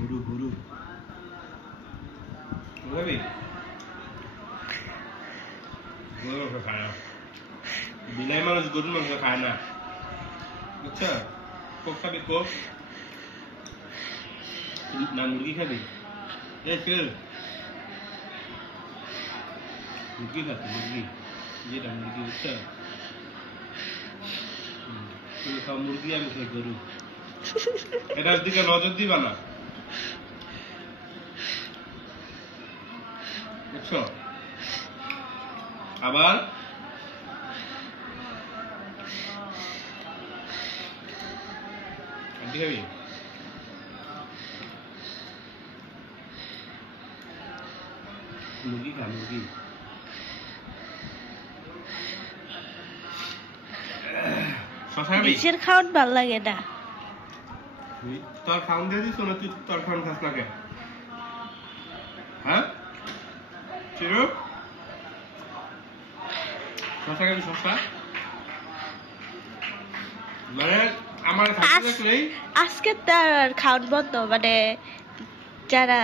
গরু গরু বুঝলি গরু মাংস খায় না বিলাই মানুষ গরুর মাংস খায় না বুঝছো কোক খাবি কোক না মুরগি খাবি এ ফের মুরগি খাচ্ছি মুরগি যেটা মুরগি বুঝছো তুমি খাও মুরগি আমি খাই গরু এটার দিকে নজর দিবা না বুঝছো আবার খাবি মুরগি খা মুরগি নিজের খাওয়ার ভাল লাগে না তোর খাওয়ান দিয়ে দিস না তুই তোর খাওয়ান খাস না কে হ্যাঁ চিরু শশা খাবি শশা মানে আমার আজকে তার খাওয়ার বন্ধ মানে যারা